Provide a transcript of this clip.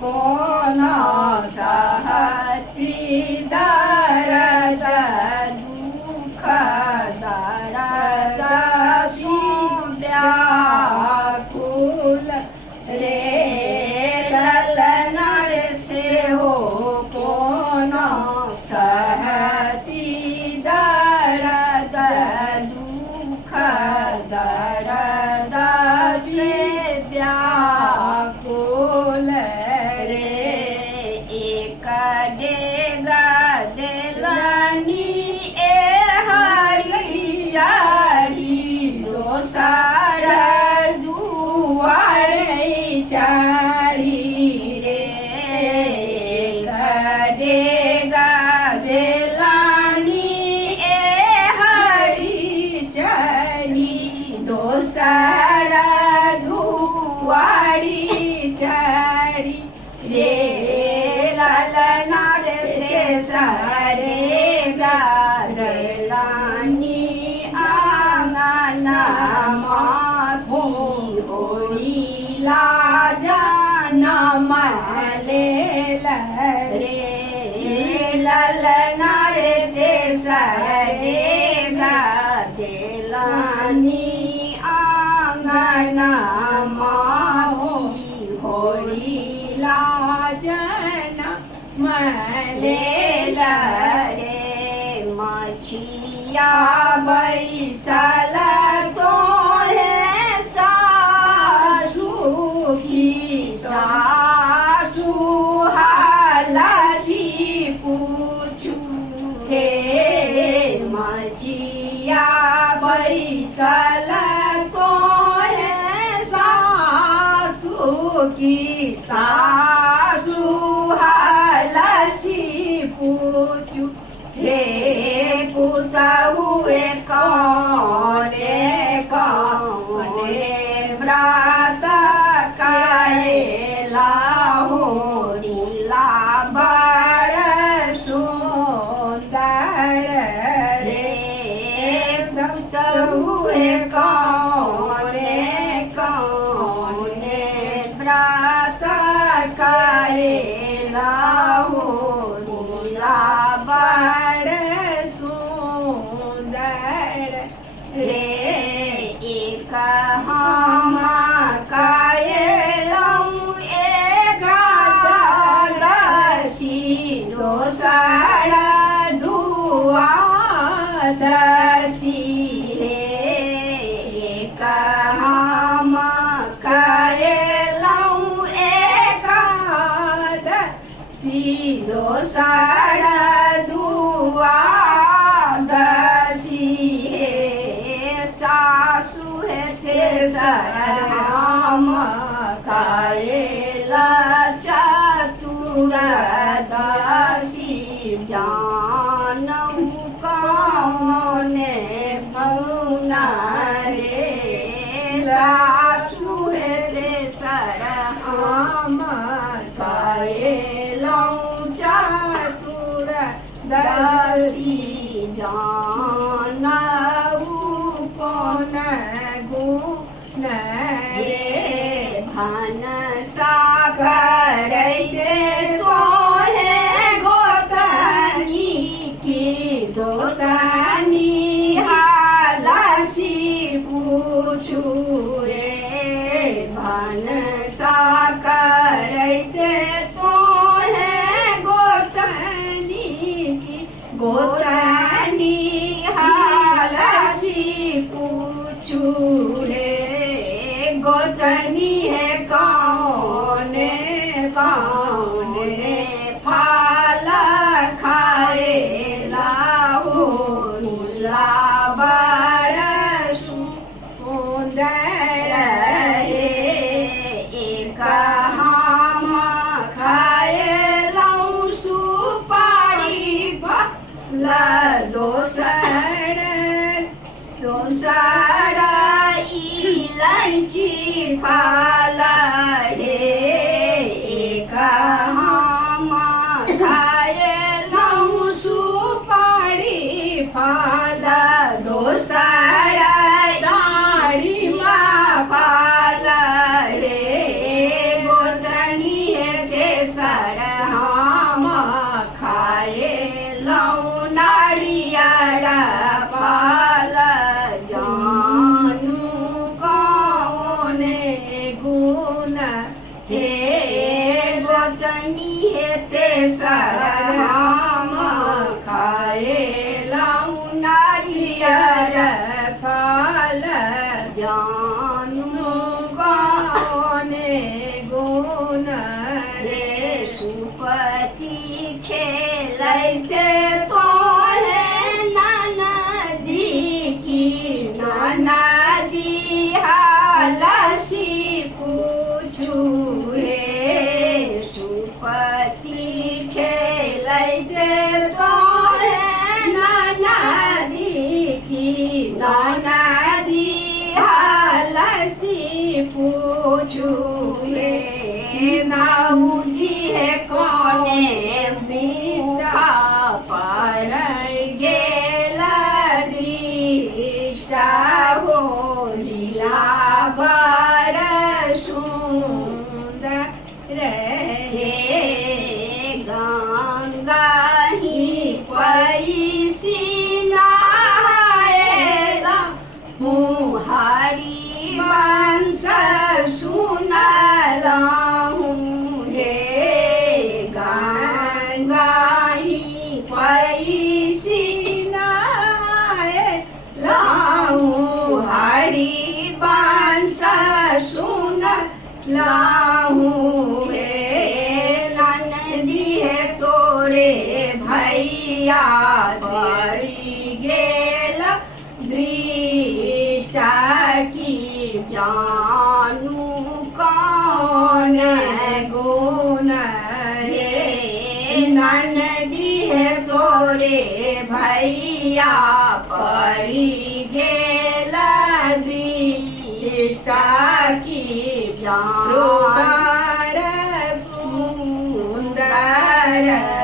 कोण सहती दर्द दुःख दर्द व्याकुल रे ललना रे से हो कोण सहती दर्द दुःख दर्द से व्याकुल रे एक डेगा दिलनी ए हरी चारी दोसर दुआरे चारी रे एक डेगा दिलनी ए हरी चारी दोसर दुआरी चारी रे ललना रे सारे गारलानी आंगना माथी होई लाजना माले रे ललना रे सारे गारलानी आंगना माही होई लाजना मलेला रे मछिया बैसल तोरे सासू की सासू हालासी पूछू हे मछिया बैसल तोरे सासू की सासू हालासी पूछू हे पुतहुए कौने कौने व्रत करेला होरीला बड़ सुंदर रे पुतहुए कौने कौने व्रत करेला होरीला बड़ सुंदर रे एक हम कायलौं एकादशी दोसर दुआदशी रे एक हम कायलौं एकादशी दोसर दुआदशी हे सासु हे तेसर हम कायला चतुर्दशी जानहु कौने भौना रे सासु हे तेसर हम कायलौं चतुर्दशी जानहु कौन गुण रे भानसा करैते तोहे गोतनी की गोतनी हालासी पूछू रे भानसा करैते तोहे गोतनी की गोतनी हालासी पूछू रे गोतनी है कौने कौने फल खाए लाओ नीला बड़ सुंदर रे एक हम खाए लाऊं सुपारी फल दोसर दोसर इलायची फल रे एक हम खाए लाऊं सुपारी फल दोसर दाढ़ी फल रे गोतनी हम खाए लाऊं नारियल फल जानू गाने गुण रे सुपति खेलते तो है ननदी की ननदी हालसी पूछू रे सुपति खेलते तो है ननदी की ननदी हालसी पूछू रे नाऊ जी है कोने निष्ठा पर गेला दृष्टा हो लीला बर सुंदर रे गंगा ही पैसी नहाएगा मुहारी वंश सुनला हूँ हे गंगा ही पैसी नहाएगा हरि वंश सुनला हूँ हे ननदी है तोरे भैया बड़ी गेल दृष्टा की जानू कौन गुण हे ननदी है तोरे भैया पड़ी गेल दृष्टा की जानू सुंदर